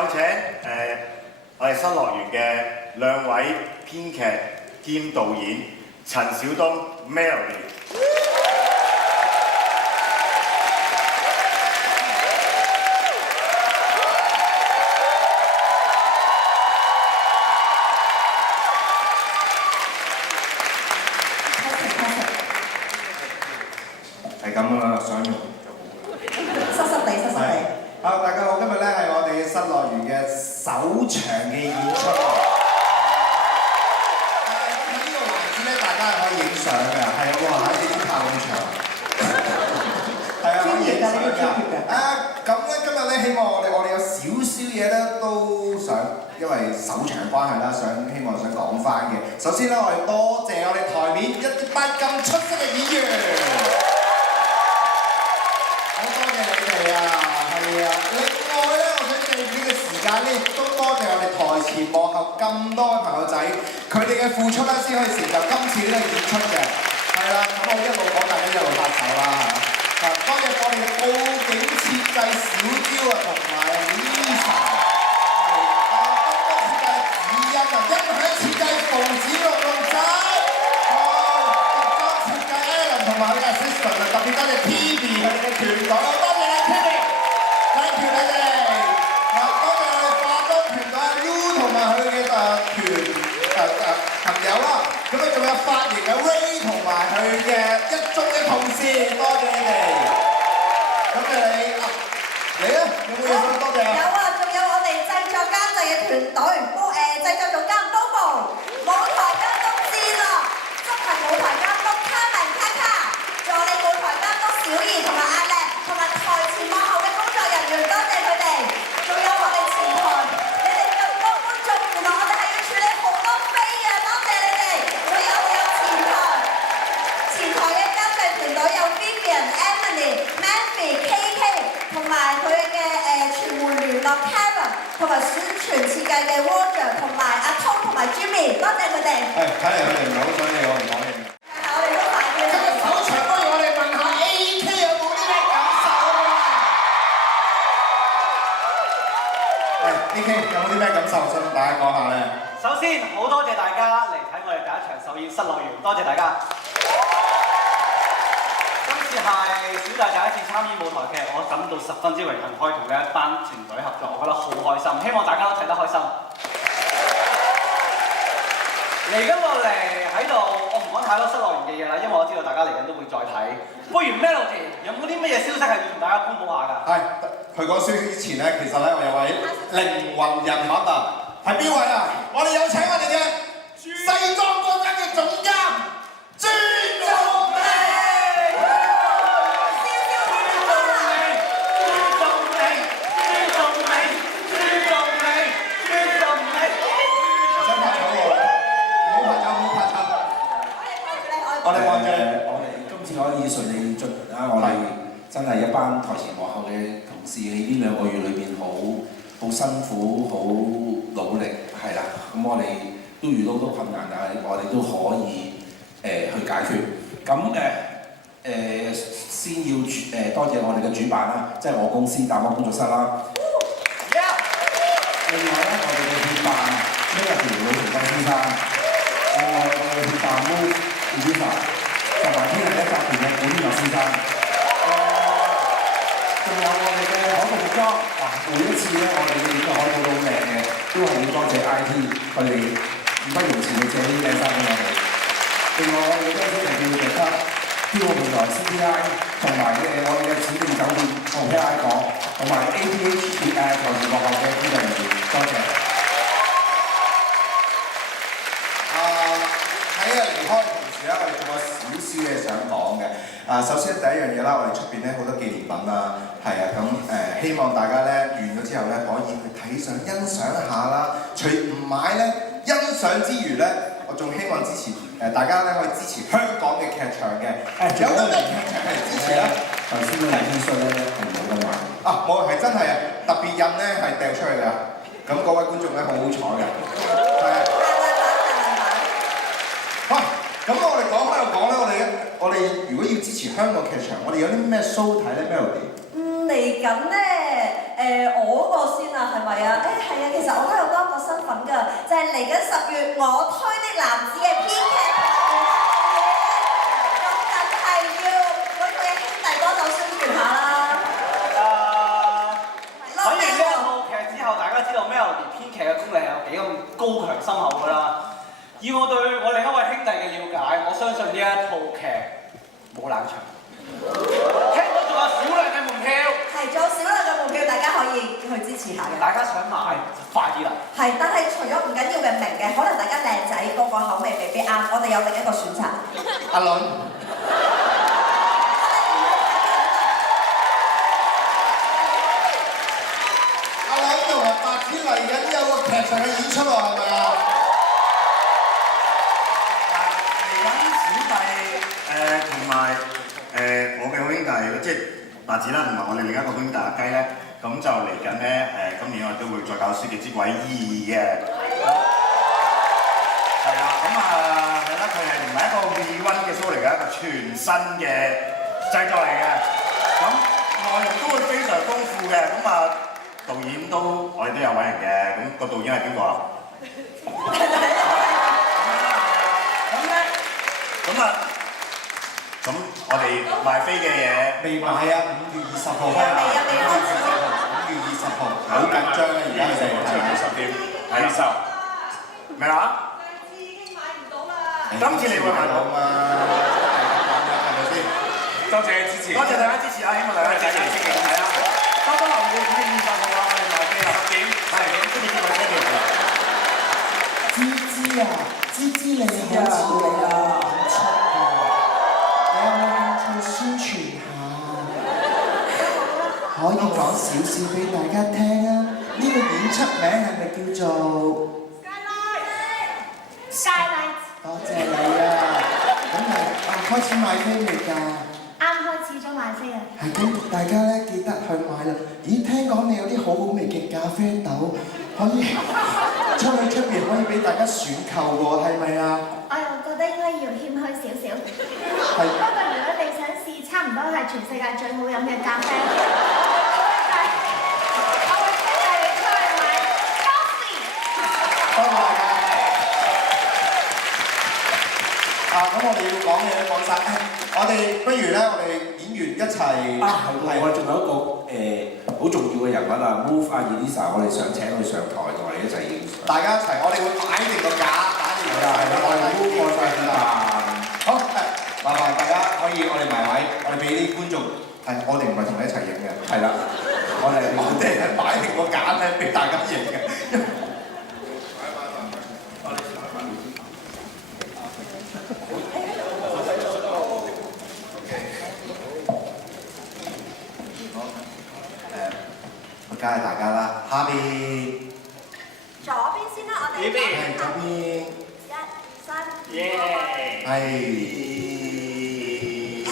有請我哋新樂園嘅兩位編劇兼導演陳小東 Melody。係咁啦，想用濕濕地，濕濕地。好，大家好，今日咧係我哋新樂園嘅首場嘅演出。喺呢個環節咧，大家係可以影相嘅，係啊，哇！你啲拍咁長，係啊，可以影相㗎。咁咧今日咧，希望我哋有少少嘢咧都想，因為首場關係啦，希望想講翻嘅。首先咧，我哋多謝我哋台面一班咁出色嘅演員。係啊，係啊。另外咧，我想借住呢個時間咧，亦都多謝我哋台前幕後咁多位朋友仔，佢哋嘅付出咧，先可以成就今次呢個演出嘅。係啦，咁我一路講，大家一路拍手啦嚇。多謝我哋嘅佈景設計小嬌啊，同埋 Lisa， 燈光設計子欣啊，音響設計馮子龍仔，服裝設計 Alan 同埋佢嘅 assistant 啊，特別多謝 TV 佢哋嘅團隊。Thank you 你哋，多謝我哋化妝團隊阿 U 同埋佢嘅朋友啦，咁啊仲有髮型嘅 Ray 同埋佢嘅一眾嘅同事，多謝你哋。咁你啊，有冇嘢想多謝啊？有啊，仲有我哋製作監製嘅團隊，製作總監 Bobo， 舞台監督志樂，執行舞台監督卡文卡卡，助理舞台監督小儀同埋阿叻，同埋台前幕後嘅工作人員，多謝佢哋。仲有我哋前台，你哋咁多觀眾，原來我哋係要處理好多飛嘅，多謝你哋。仲有我哋有前台嘅監製團隊有 Vivian、Emily、Mandy、KK， 同埋佢嘅傳媒聯絡 Karen， 同埋宣傳設計嘅 Roger， 同埋阿 Tom 同埋 Jimmy， 多謝佢哋。係，睇嚟佢哋唔係好想理我哋講嘢。我哋都快啲。今日首場不如我哋問下 AK 有冇啲咩感受啊？AK 有冇啲咩感受想同大家講下咧？首先好多謝大家嚟睇我哋第一場首演《新樂園》，多謝大家。今次係小弟第一次參與舞台劇，我感到十分之榮幸，可以同呢一班團隊合作，我覺得好開心。希望大家都睇得開心。嚟緊落嚟喺度，我唔講太多《新樂園》嘅嘢啦，因為我知道大家嚟緊都會再睇。不如 Melody 有冇啲乜嘢消息係要同大家公佈下㗎？係，佢講消息之前咧，其實咧我有位靈魂人物啊，係邊位啊？我哋有請我哋嘅西裝嗰間嘅總監朱仲明。我哋今次可以順利進行啦！我哋真係一班台前幕後嘅同事喺呢2個月裏邊好辛苦、好努力，係啦。咁我哋都遇到好多困難，但係我哋都可以去解決。咁先要多謝我哋嘅主辦啦，即係我公司大魔工作室啦。另外咧，我哋嘅協辦呢個條老同金先生，另外我哋嘅協辦Lisa， 同埋聽日一集團嘅古天樂先生，仲有我哋嘅海報服裝，每一次咧我哋嘅海報都靚嘅，都係要多謝 IT， 佢哋義不容辭去借啲靚衫俾我哋。另外我哋嘅張小婷叫做飄過平台 CPI， 同埋我哋嘅指定酒店同 PI 講，同埋 APH 台前幕後嘅工作人員，多謝。喺離開嘅同時咧，我哋仲有少少嘢想講嘅。首先第一樣嘢啦，我哋出邊咧好多紀念品啦，係啊，咁希望大家咧完咗之後咧可以去睇上欣賞一下啦。除唔買咧，欣賞之餘咧，我仲希望支持大家咧可以支持香港嘅劇場嘅。有啲咩劇場係支持咧？頭先嗰啲 T-shirt 咧係冇得買。冇係真係啊，特別印咧係掉出去㗎。咁各位觀眾咧好好彩嘅，係啊。咁我哋講開又講咧，我哋如果要支持香港劇場，我哋有啲咩 show 睇咧 ，Melody？嚟緊咧，我嗰個先啊，係咪啊？係啊，其實我都有多個身份㗎，就係嚟緊10月我推的男子嘅編劇同咁梗係要揾佢嘅兄弟幫手宣傳下啦。睇完呢一套劇之後，大家知道 Melody 編劇嘅功力係有幾咁高強深厚㗎啦。以我對我另一位兄弟嘅了解，我相信呢一套劇冇冷場。聽講仲有少量嘅門票，係，仲有少量嘅門票，大家可以去支持下嘅。大家想買就快啲嚟。係，但係除咗唔緊要嘅明嘅，可能大家靚仔個個口味未必啱，我哋有另一個選擇。阿倫，阿倫同埋白天嚟緊有個劇場嘅演出喎，係咪啊？嚟緊小弟同埋我嘅好兄弟，即係白子啦，同埋我哋另一個兄弟阿雞咧，咁就嚟緊咧今年我哋都會再搞《書記之鬼2》嘅。係啦，咁係啦，佢係唔係一個 rewind 嘅 show 嚟嘅，一個全新嘅製作嚟嘅。咁內容都會非常豐富嘅。咁導演都我哋都有揾人嘅。咁個導演係邊個啊？咁我哋賣飛嘅嘢未買啊！5月20號開啊！5月20號，好緊張啊！而家係10點，係啦，咩話？今次你會買到嘛？係咪先？多謝支持，多謝大家支持啊！希望大家繼續積極咁睇啦。多多留意5月20號啊！我哋賣飛啦，10點，係咁，今年嘅飛票。芝芝啊，芝芝你好似你啊，好出啊！你有冇興趣宣傳下？可以講少少俾大家聽啊！呢個演出名係咪叫做 Skylight？ 多謝你啊！咁開始買飛未㗎？啱開始咗買飛啊！係咁，大家咧記得去買啦！咦，聽講你有啲好好味嘅咖啡豆，可以出邊可以俾大家選購喎，係咪啊？我又覺得應該要謙虛少少。不過如果你想試差唔多係全世界最好飲嘅咖啡，我會推介你出去買 Coffee。多謝大家。咁我哋要講嘢都講晒，我哋不如咧，我哋演員一齊啊，係我仲有一個好重要嘅人物啊 ，Move 阿 Elisa，我哋想請佢上台同我哋一齊影相。大家一齊，我哋會擺定個架，擺定個架，我哋 Move 過晒啦。好，麻煩大家可以我哋埋位，我哋俾啲觀眾，我哋唔係同你一齊影嘅，係啦，我哋係擺定個架咧，俾大家影嘅。梗係大家啦，下邊左邊先啦，我哋。係左邊。1、2、3。耶！係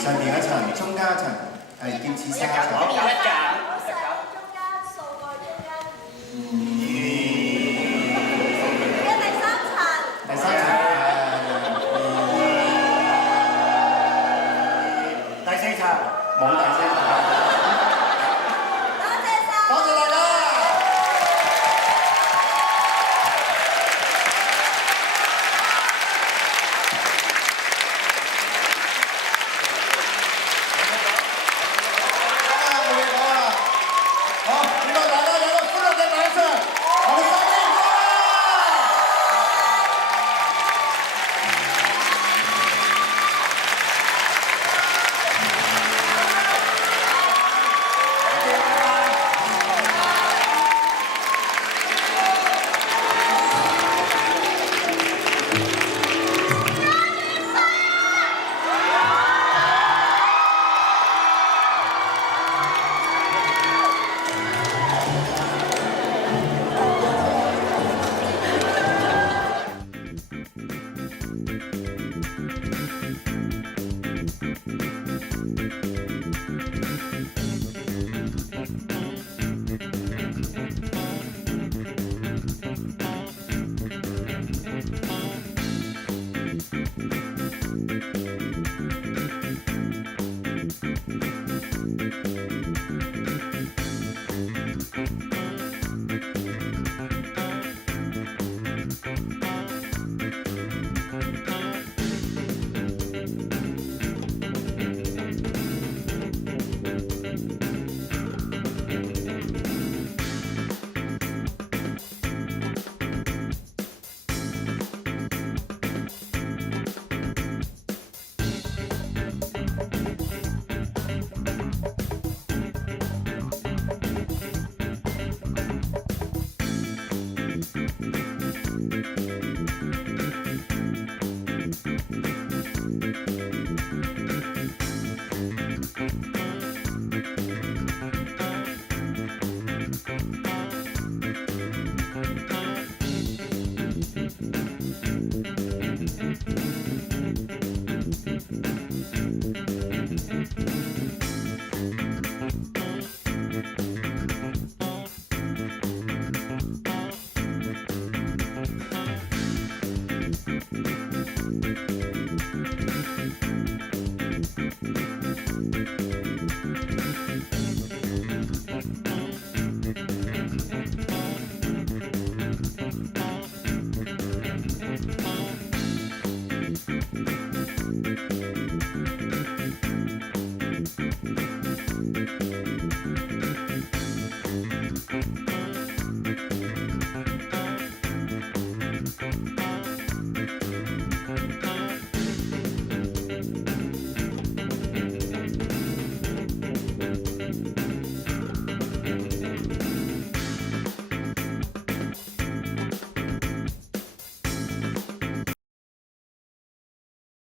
上面一層，中間一層，係劍齒沙層。好細，中間數個中間。第3層。第3層第4層冇第4層。多謝大家。Hãy subscribe cho kênh Ghiền Mì Gõ để không bỏ lỡ